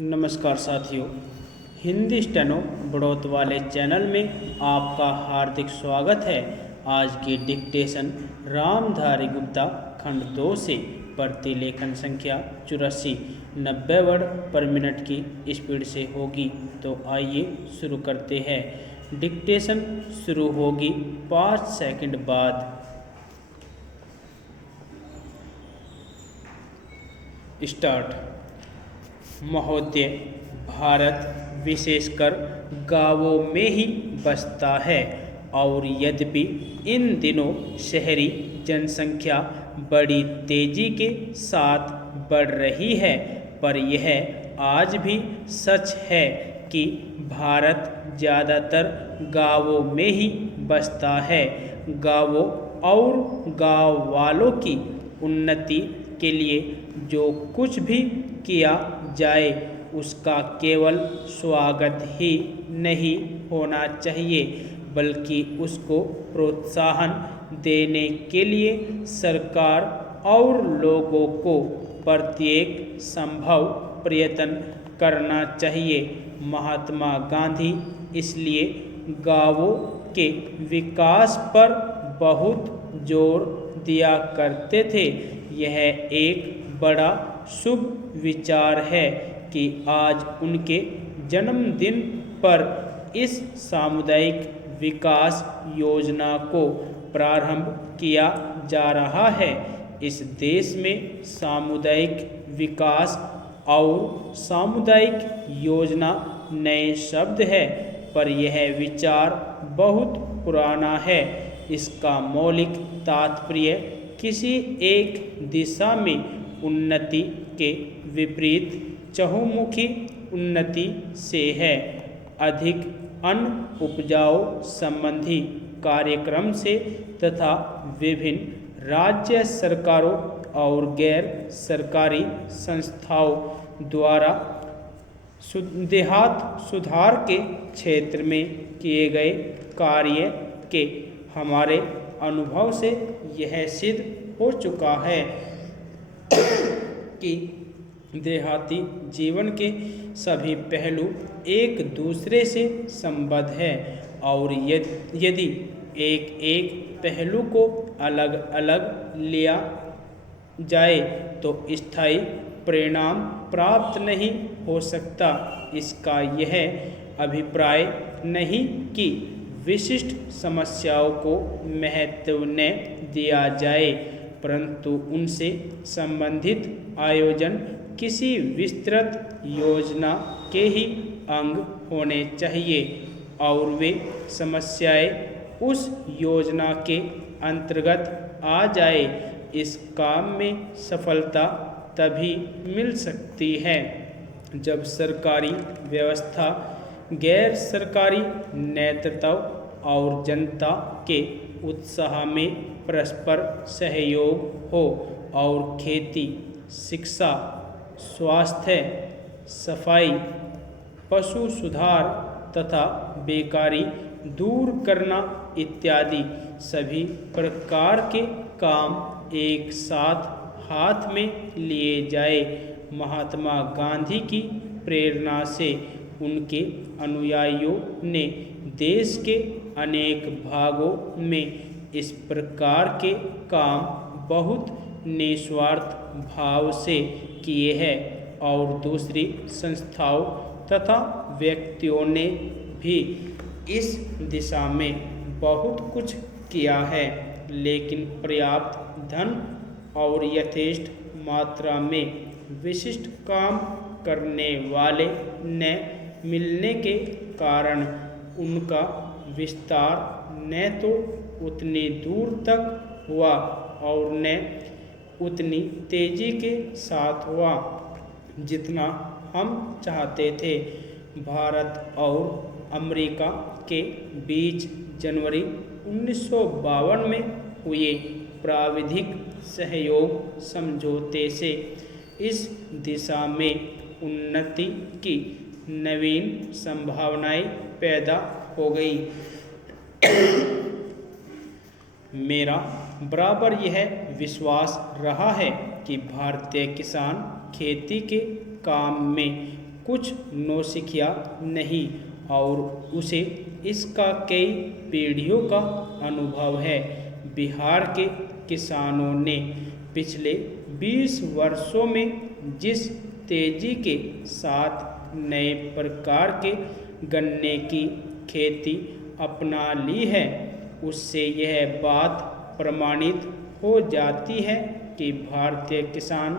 नमस्कार साथियों, हिंदी स्टेनो बढ़ोत वाले चैनल में आपका हार्दिक स्वागत है। आज की डिक्टेशन रामधारी गुप्ता खंड 2 से प्रतिलेखन संख्या 84 90 वर्ड पर मिनट की स्पीड से होगी। तो आइए शुरू करते हैं। डिक्टेशन शुरू होगी 5 सेकंड बाद। स्टार्ट। महोदय, भारत विशेषकर गांवों में ही बसता है और यद्यपि इन दिनों शहरी जनसंख्या बड़ी तेजी के साथ बढ़ रही है, पर यह आज भी सच है कि भारत ज़्यादातर गांवों में ही बसता है। गांवों और गांव वालों की उन्नति के लिए जो कुछ भी किया जाए उसका केवल स्वागत ही नहीं होना चाहिए, बल्कि उसको प्रोत्साहन देने के लिए सरकार और लोगों को प्रत्येक संभव प्रयत्न करना चाहिए। महात्मा गांधी इसलिए गांवों के विकास पर बहुत जोर दिया करते थे। यह एक बड़ा शुभ विचार है कि आज उनके जन्मदिन पर इस सामुदायिक विकास योजना को प्रारंभ किया जा रहा है। इस देश में सामुदायिक विकास और सामुदायिक योजना नए शब्द है, पर यह विचार बहुत पुराना है। इसका मौलिक तात्पर्य किसी एक दिशा में उन्नति के विपरीत चहुमुखी उन्नति से है। अधिक अन्न उपजाऊ संबंधी कार्यक्रम से तथा विभिन्न राज्य सरकारों और गैर सरकारी संस्थाओं द्वारा देहात सुधार के क्षेत्र में किए गए कार्य के हमारे अनुभव से यह सिद्ध हो चुका है कि देहाती जीवन के सभी पहलू एक दूसरे से संबद्ध हैं और यदि एक एक पहलू को अलग अलग लिया जाए तो स्थायी परिणाम प्राप्त नहीं हो सकता। इसका यह अभिप्राय नहीं कि विशिष्ट समस्याओं को महत्व न दिया जाए, परंतु उनसे संबंधित आयोजन किसी विस्तृत योजना के ही अंग होने चाहिए और वे समस्याएं उस योजना के अंतर्गत आ जाए। इस काम में सफलता तभी मिल सकती है जब सरकारी व्यवस्था, गैर सरकारी नेतृत्व और जनता के उत्साह में परस्पर सहयोग हो और खेती, शिक्षा, स्वास्थ्य, सफाई, पशु सुधार तथा बेकारी दूर करना इत्यादि सभी प्रकार के काम एक साथ हाथ में लिए जाए। महात्मा गांधी की प्रेरणा से उनके अनुयायियों ने देश के अनेक भागों में इस प्रकार के काम बहुत निस्वार्थ भाव से किए हैं और दूसरी संस्थाओं तथा व्यक्तियों ने भी इस दिशा में बहुत कुछ किया है, लेकिन पर्याप्त धन और यथेष्ट मात्रा में विशिष्ट काम करने वाले न मिलने के कारण उनका विस्तार न तो उतनी दूर तक हुआ और न उतनी तेजी के साथ हुआ जितना हम चाहते थे। भारत और अमेरिका के बीच जनवरी 1952 में हुए प्राविधिक सहयोग समझौते से इस दिशा में उन्नति की नवीन संभावनाएं पैदा हो गई। मेरा बराबर यह विश्वास रहा है कि भारतीय किसान खेती के काम में कुछ नौसिखिया नहीं और उसे इसका कई पीढ़ियों का अनुभव है। बिहार के किसानों ने पिछले 20 वर्षों में जिस तेजी के साथ नए प्रकार के गन्ने की खेती अपना ली है, उससे यह बात प्रमाणित हो जाती है कि भारतीय किसान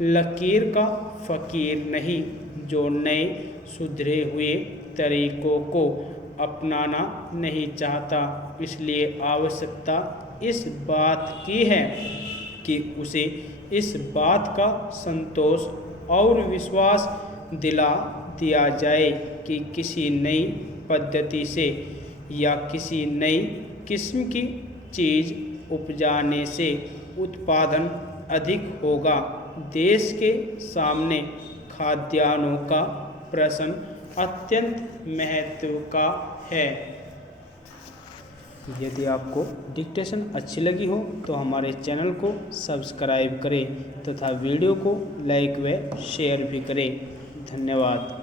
लकीर का फकीर नहीं, जो नए सुधरे हुए तरीकों को अपनाना नहीं चाहता। इसलिए आवश्यकता इस बात की है कि उसे इस बात का संतोष और विश्वास दिला दिया जाए कि किसी नई पद्धति से या किसी नई किस्म की चीज़ उपजाने से उत्पादन अधिक होगा। देश के सामने खाद्यान्नों का प्रश्न अत्यंत महत्व का है। यदि आपको डिक्टेशन अच्छी लगी हो तो हमारे चैनल को सब्सक्राइब करें तथा वीडियो को लाइक व शेयर भी करें। धन्यवाद।